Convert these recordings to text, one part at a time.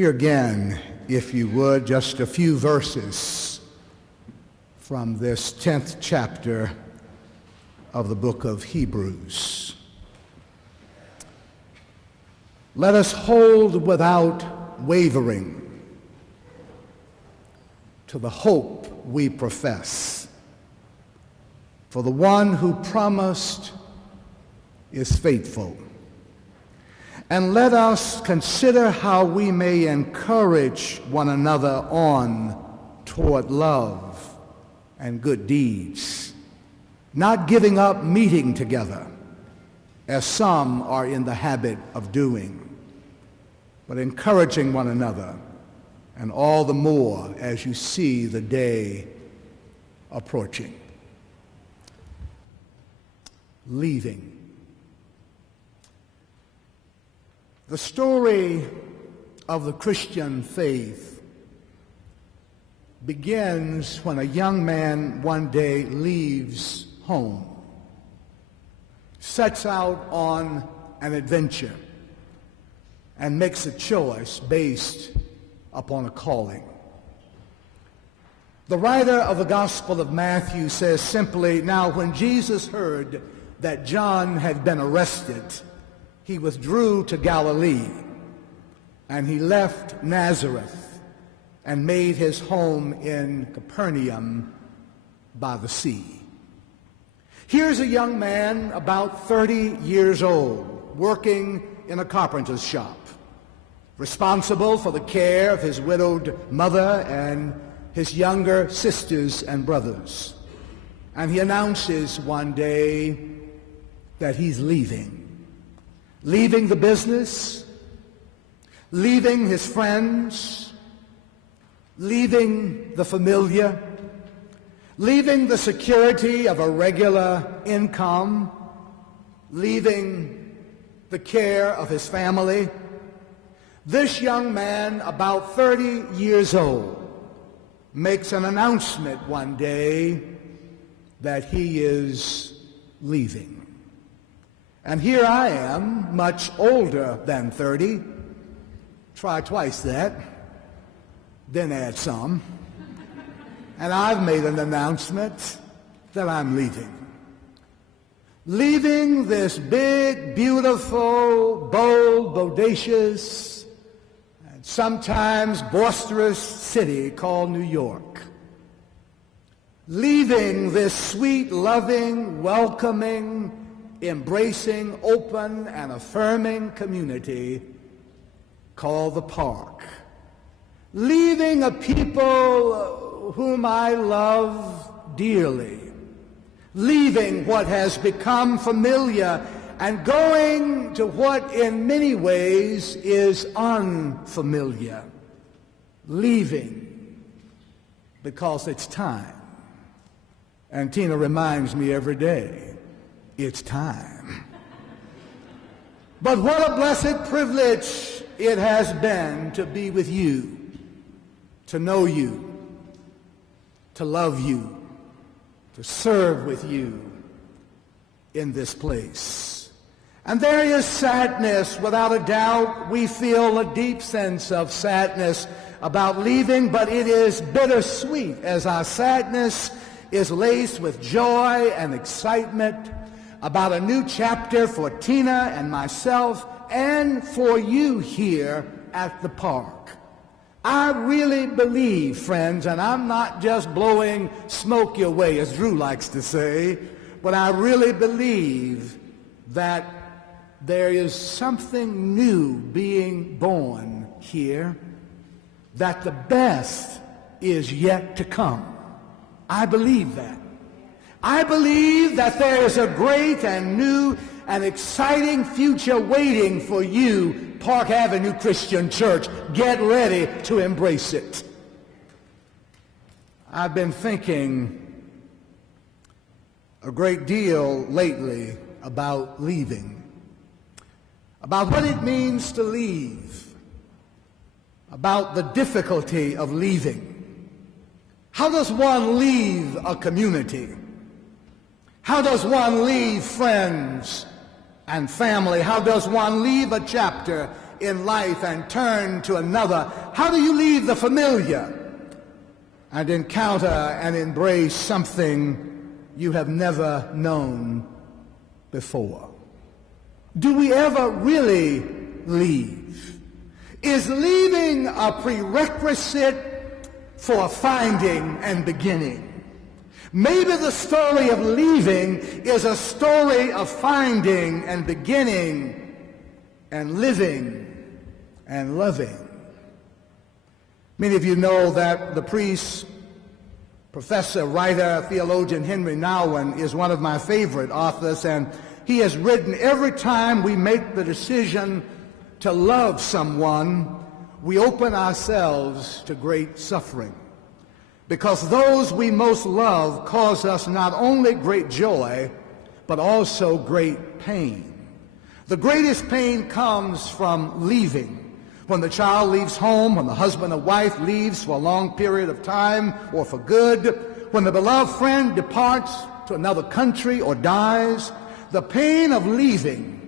Here again, if you would, just a few verses from this 10th chapter of the book of Hebrews. Let us hold without wavering to the hope we profess. For the one who promised is faithful. And let us consider how we may encourage one another on toward love and good deeds, not giving up meeting together, as some are in the habit of doing, but encouraging one another, and all the more as you see the day approaching. Leaving. The story of the Christian faith begins when a young man one day leaves home, sets out on an adventure, and makes a choice based upon a calling. The writer of the Gospel of Matthew says simply, "Now when Jesus heard that John had been arrested, he withdrew to Galilee, and he left Nazareth and made his home in Capernaum by the sea." Here's a young man about 30 years old, working in a carpenter's shop, responsible for the care of his widowed mother and his younger sisters and brothers. And he announces one day that he's leaving the business, leaving his friends, leaving the familiar, leaving the security of a regular income, leaving the care of his family. This young man, about 30 years old, makes an announcement one day that he is leaving. And here I am, much older than 30. Try twice that, then add some. And I've made an announcement that I'm leaving. Leaving this big, beautiful, bold, bodacious, and sometimes boisterous city called New York. Leaving this sweet, loving, welcoming, embracing, open, and affirming community called the Park. Leaving a people whom I love dearly. Leaving what has become familiar and going to what in many ways is unfamiliar. Leaving because it's time. And Tina reminds me every day, it's time. But what a blessed privilege it has been to be with you, to know you, to love you, to serve with you in this place. And there is sadness, without a doubt. We feel a deep sense of sadness about leaving, but it is bittersweet as our sadness is laced with joy and excitement about a new chapter for Tina and myself and for you here at the Park. I really believe, friends, and I'm not just blowing smoke your way, as Drew likes to say, but I really believe that there is something new being born here, that the best is yet to come. I believe that. I believe that there is a great and new and exciting future waiting for you, Park Avenue Christian Church. Get ready to embrace it. I've been thinking a great deal lately about leaving, about what it means to leave, about the difficulty of leaving. How does one leave a community? How does one leave friends and family? How does one leave a chapter in life and turn to another? How do you leave the familiar and encounter and embrace something you have never known before? Do we ever really leave? Is leaving a prerequisite for finding and beginning? Maybe the story of leaving is a story of finding and beginning and living and loving. Many of you know that the priest, professor, writer, theologian Henry Nouwen is one of my favorite authors, and he has written, every time we make the decision to love someone, we open ourselves to great suffering. Because those we most love cause us not only great joy, but also great pain. The greatest pain comes from leaving. When the child leaves home, when the husband or wife leaves for a long period of time or for good, when the beloved friend departs to another country or dies, the pain of leaving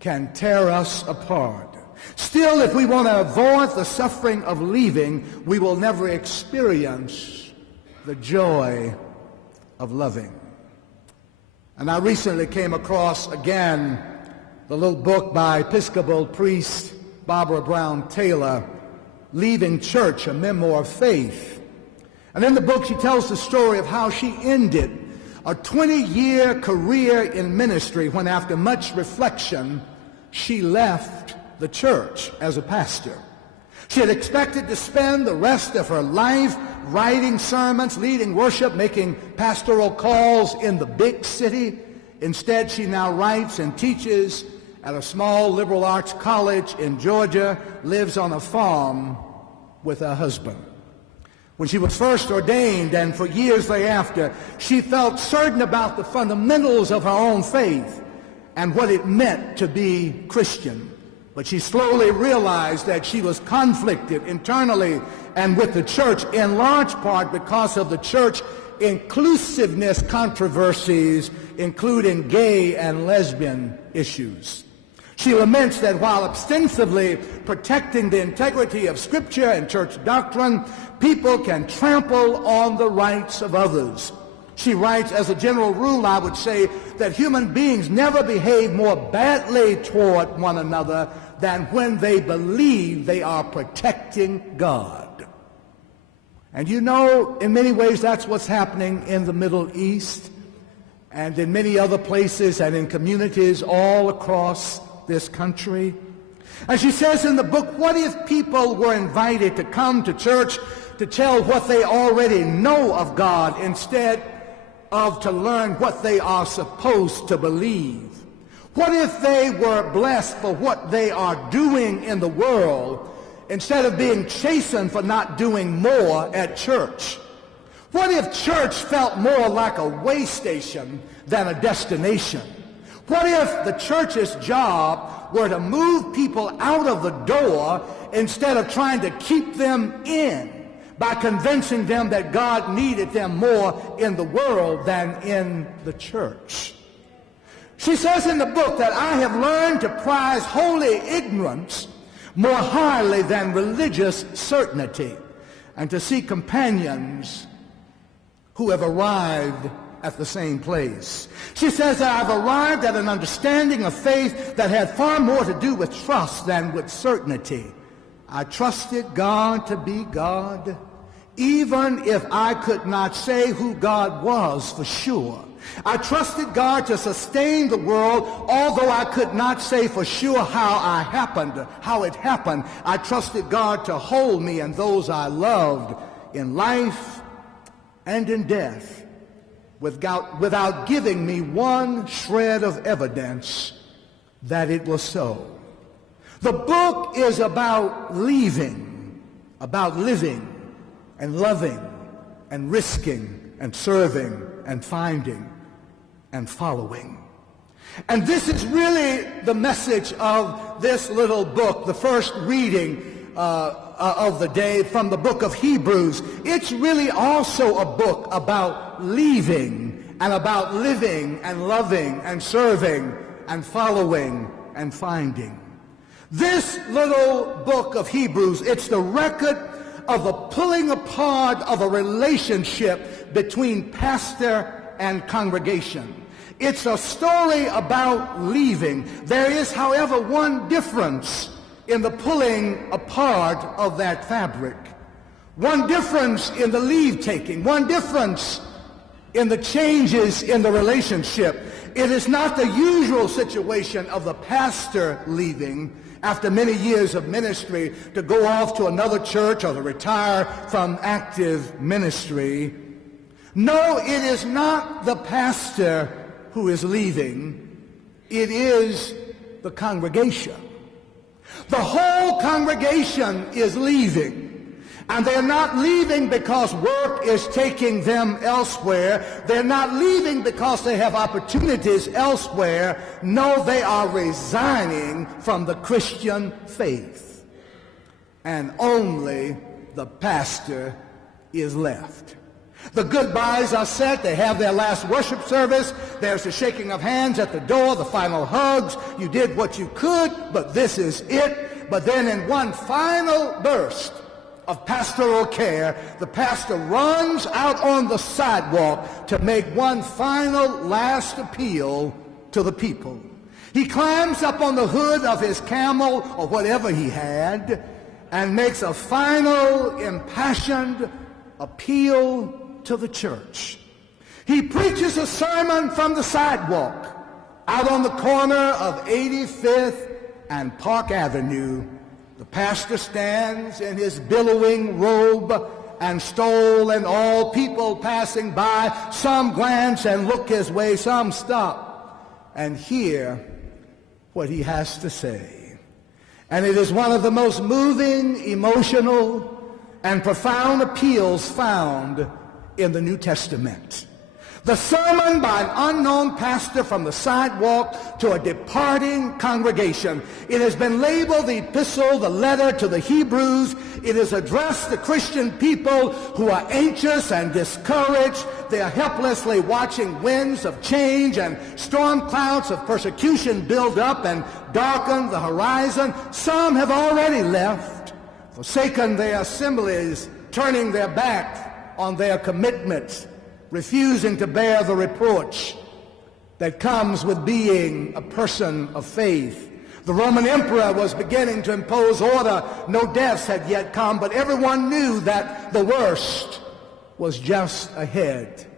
can tear us apart. Still, if we want to avoid the suffering of leaving, we will never experience the joy of loving. And I recently came across again the little book by Episcopal priest Barbara Brown Taylor, Leaving Church, a Memoir of Faith. And in the book she tells the story of how she ended a 20-year career in ministry when, after much reflection, she left the church as a pastor. She had expected to spend the rest of her life writing sermons, leading worship, making pastoral calls in the big city. Instead, she now writes and teaches at a small liberal arts college in Georgia, lives on a farm with her husband. When she was first ordained and for years thereafter, she felt certain about the fundamentals of her own faith and what it meant to be Christian. But she slowly realized that she was conflicted internally and with the church, in large part because of the church inclusiveness controversies, including gay and lesbian issues. She laments that while ostensibly protecting the integrity of Scripture and church doctrine, people can trample on the rights of others. She writes, as a general rule, I would say that human beings never behave more badly toward one another than when they believe they are protecting God. And you know, in many ways, that's what's happening in the Middle East and in many other places and in communities all across this country. And she says in the book, what if people were invited to come to church to tell what they already know of God instead of to learn what they are supposed to believe? What if they were blessed for what they are doing in the world instead of being chastened for not doing more at church? What if church felt more like a way station than a destination? What if the church's job were to move people out of the door instead of trying to keep them in by convincing them that God needed them more in the world than in the church? She says in the book that I have learned to prize holy ignorance more highly than religious certainty, and to seek companions who have arrived at the same place. She says that I've arrived at an understanding of faith that had far more to do with trust than with certainty. I trusted God to be God, even if I could not say who God was for sure. I trusted God to sustain the world, although I could not say for sure how it happened. I trusted God to hold me and those I loved in life and in death, without giving me one shred of evidence that it was so. The book is about leaving, about living and loving and risking and serving and finding and following. And this is really the message of this little book, the first reading of the day from the book of Hebrews. It's really also a book about leaving and about living and loving and serving and following and finding. This little book of Hebrews, it's the record of the pulling apart of a relationship between pastor and congregation. It's a story about leaving. There is, however, one difference in the pulling apart of that fabric. One difference in the leave-taking. One difference in the changes in the relationship. It is not the usual situation of the pastor leaving after many years of ministry to go off to another church or to retire from active ministry. No, it is not the pastor who is leaving. It is the congregation. The whole congregation is leaving. And they're not leaving because work is taking them elsewhere. They're not leaving because they have opportunities elsewhere. No, they are resigning from the Christian faith. And only the pastor is left. The goodbyes are said. They have their last worship service. There's the shaking of hands at the door, the final hugs. You did what you could, but this is it. But then in one final burst of pastoral care, the pastor runs out on the sidewalk to make one final last appeal to the people. He climbs up on the hood of his camel or whatever he had and makes a final impassioned appeal to the church. He preaches a sermon from the sidewalk out on the corner of 85th and Park Avenue. The pastor stands in his billowing robe and stole, and all people passing by, some glance and look his way, some stop and hear what he has to say. And it is one of the most moving, emotional, and profound appeals found in the New Testament. The sermon by an unknown pastor from the sidewalk to a departing congregation. It has been labeled the epistle, the letter to the Hebrews. It is addressed to Christian people who are anxious and discouraged. They are helplessly watching winds of change and storm clouds of persecution build up and darken the horizon. Some have already left, forsaken their assemblies, turning their back on their commitments, refusing to bear the reproach that comes with being a person of faith. The Roman emperor was beginning to impose order. No deaths had yet come, but everyone knew that the worst was just ahead. It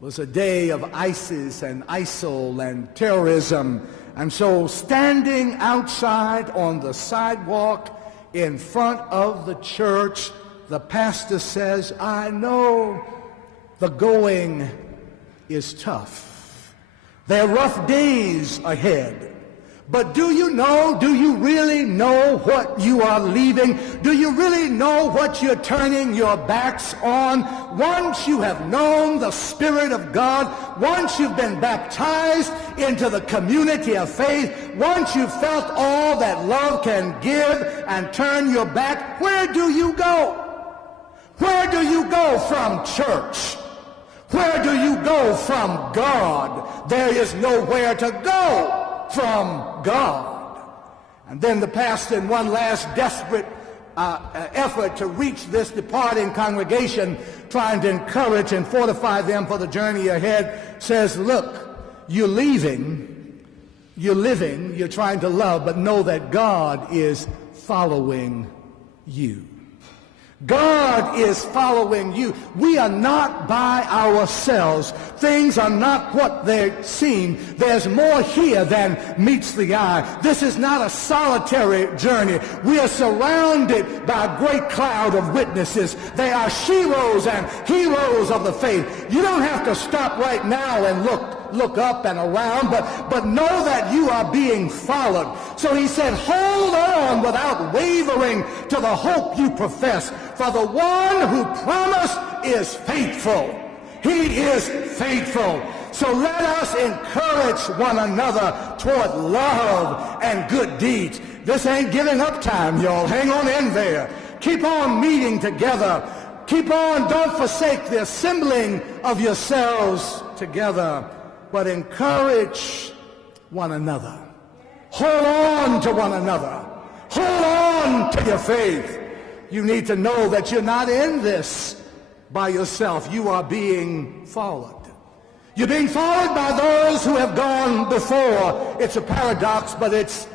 was a day of ISIS and ISIL and terrorism. And so standing outside on the sidewalk in front of the church, the pastor says, I know the going is tough. There are rough days ahead. But do you really know what you are leaving? Do you really know what you're turning your backs on? Once you have known the Spirit of God, once you've been baptized into the community of faith, once you've felt all that love can give and turn your back, where do you go? Where do you go from church? Where do you go from God? There is nowhere to go from God. And then the pastor, in one last desperate effort to reach this departing congregation, trying to encourage and fortify them for the journey ahead, says, look, you're leaving, you're living, you're trying to love, but know that God is following you. God is following you. We are not by ourselves. Things are not what they seem. There's more here than meets the eye. This is not a solitary journey. We are surrounded by a great cloud of witnesses. They are sheroes and heroes of the faith. You don't have to stop right now and look up and around, but know that you are being followed. So he said, hold on without wavering to the hope you profess, for the one who promised is faithful. He is faithful. So let us encourage one another toward love and good deeds. This ain't giving up time, y'all. Hang on in there. Keep on meeting together. Keep on, don't forsake the assembling of yourselves together, but encourage one another. Hold on to one another. Hold on to your faith. You need to know that you're not in this by yourself. You are being followed. You're being followed by those who have gone before. It's a paradox, but it's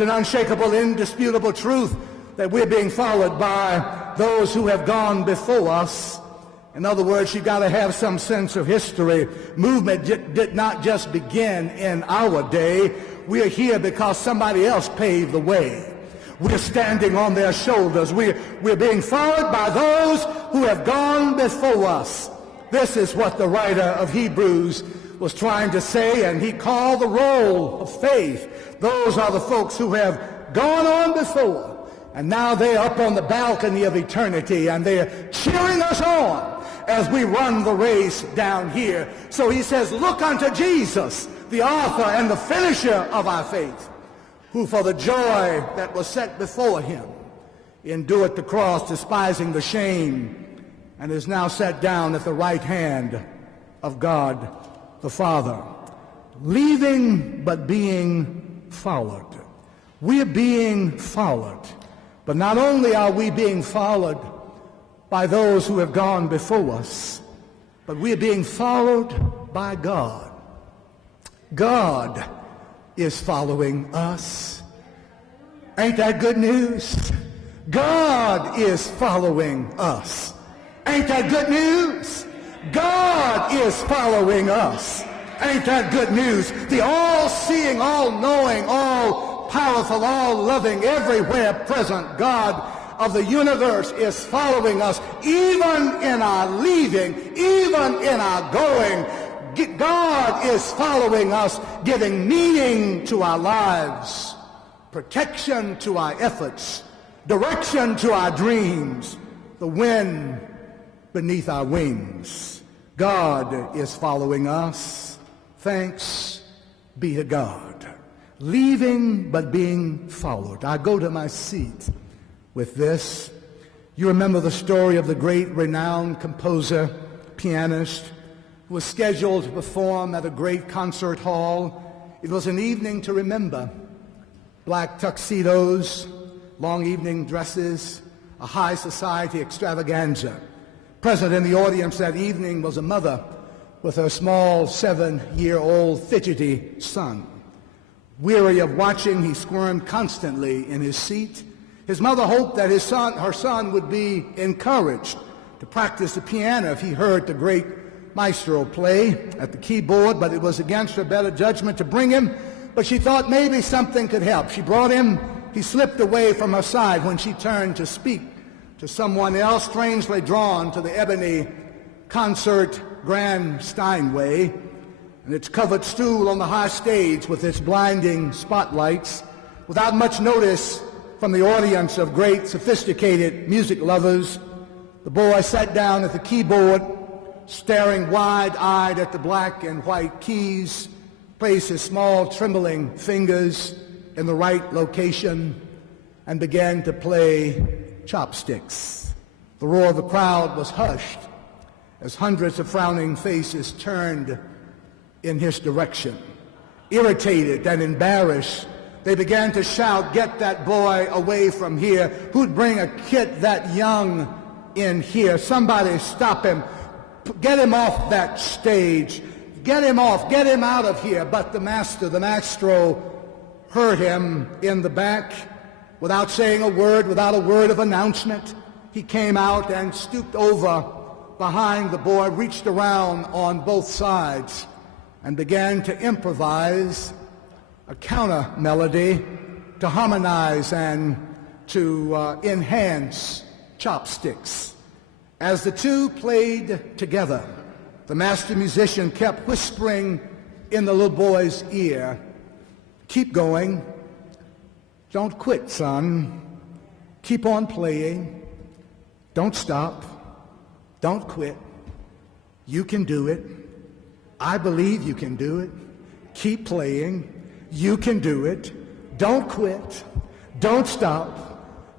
an unshakable, indisputable truth that we're being followed by those who have gone before us. In other words, you've got to have some sense of history. Movement did not just begin in our day. We're here because somebody else paved the way. We're standing on their shoulders. We're being followed by those who have gone before us. This is what the writer of Hebrews was trying to say, and he called the roll of faith. Those are the folks who have gone on before, and now they're up on the balcony of eternity, and they're cheering us on as we run the race down here. So he says, look unto Jesus, the author and the finisher of our faith, who for the joy that was set before him endured the cross, despising the shame, and is now set down at the right hand of God the Father. Leaving but being followed. We're being followed. But not only are we being followed by those who have gone before us, but we're being followed by God. God is following us. Ain't that good news? God is following us. Ain't that good news? God is following us. Ain't that good news? The all-seeing, all-knowing, all-powerful, all-loving, everywhere present God of the universe is following us, even in our leaving, even in our going. God is following us, giving meaning to our lives, protection to our efforts, direction to our dreams, the wind beneath our wings. God is following us. Thanks be to God. Leaving but being followed. I go to my seat with this. You remember the story of the great renowned composer, pianist, who was scheduled to perform at a great concert hall. It was an evening to remember. Black tuxedos, long evening dresses, a high society extravaganza. Present in the audience that evening was a mother with her small 7-year-old fidgety son. Weary of watching, he squirmed constantly in his seat. His mother hoped that her son would be encouraged to practice the piano if he heard the great maestro play at the keyboard, but it was against her better judgment to bring him. But she thought maybe something could help. She brought him. He slipped away from her side when she turned to speak to someone else, strangely drawn to the ebony concert grand Steinway and its covered stool on the high stage with its blinding spotlights. Without much notice from the audience of great sophisticated music lovers, the boy sat down at the keyboard, staring wide-eyed at the black and white keys, placed his small trembling fingers in the right location, and began to play chopsticks. The roar of the crowd was hushed as hundreds of frowning faces turned in his direction. Irritated and embarrassed, they began to shout, "Get that boy away from here. Who'd bring a kid that young in here? Somebody stop him. Get him off that stage. Get him off. Get him out of here." But the maestro, heard him in the back. Without saying a word, without a word of announcement, he came out and stooped over behind the boy, reached around on both sides, and began to improvise a counter melody to harmonize and to enhance chopsticks. As the two played together, the master musician kept whispering in the little boy's ear, "Keep going. Don't quit, son. Keep on playing. Don't stop. Don't quit. You can do it. I believe you can do it. Keep playing. You can do it. Don't quit. Don't stop."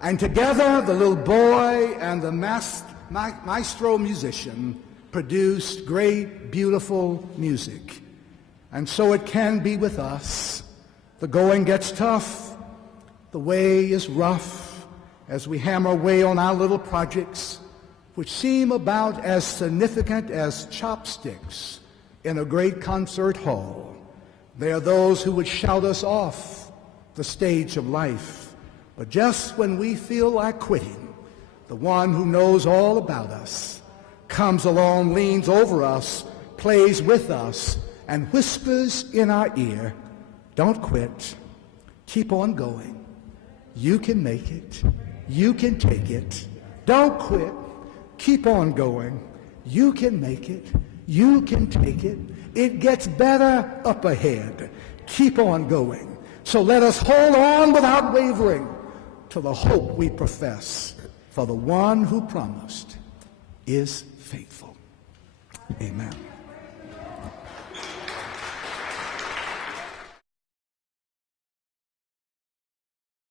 And together, the little boy and the maestro musician produced great, beautiful music. And so it can be with us. The going gets tough. The the way is rough as we hammer away on our little projects, which seem about as significant as chopsticks in a great concert hall. There are those who would shout us off the stage of life, but just when we feel like quitting, the one who knows all about us comes along, leans over us, plays with us, and whispers in our ear, "Don't quit. Keep on going. You can make it. You can take it. Don't quit. Keep on going. You can make it. You can take it. It gets better up ahead. Keep on going." So let us hold on without wavering to the hope we profess, for the one who promised is faithful. Amen.